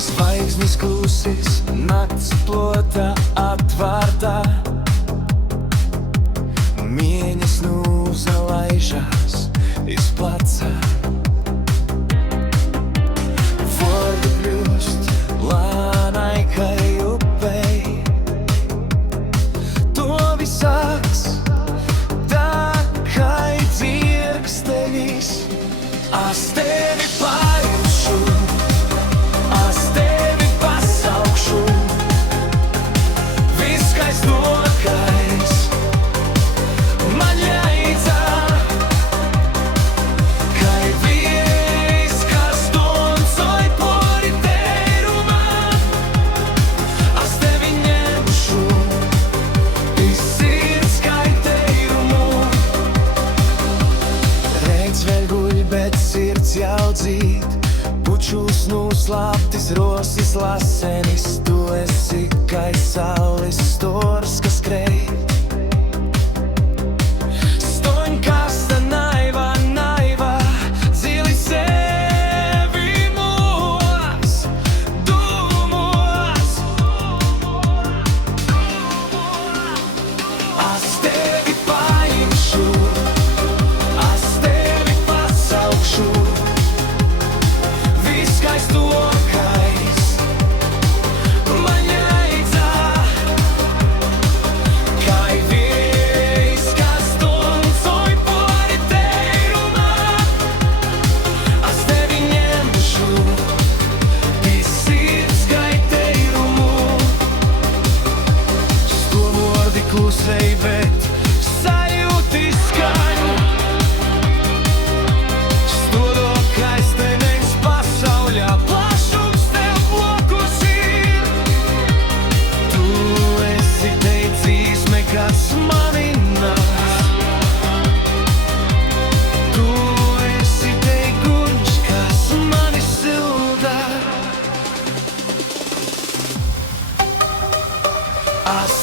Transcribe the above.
Zvaigznes klusis, nakts plota atvārtā, mieņa snūza laižās iz placa. Vārdi kļūst lānai kai upei, to visāks tā kai dzirkstenis. Es tevi paimšu, es tevi pasaukšu, viskaistākais man jāidzā, kai vējš, kas toncoj pori teirumā. Es tevi ņemšu iz sirds kai teirumu. Reids vēl guļ, bet sirds jau dzīt, pučus nuslāptis rosis lasenis. Tu esi kai saules stors, kas skrej. Stoņkasta naiva, naiva, dzili sevi mūs, dūmos. Es tevi paimšu, es tevi pasaukšu, viskaistākais man jāidzā, kai vējš, kas toncoj pori teirumā. Es tevi ņemšu iz sirds kai teirumu. Stovārdi klusei, bet sajūti skaņ. Stodokais tevis pasauļā, plašums tev blokus ir. Tu esi teicīsme, kas mani nes. Tu esi teikuņš, kas mani silda. Es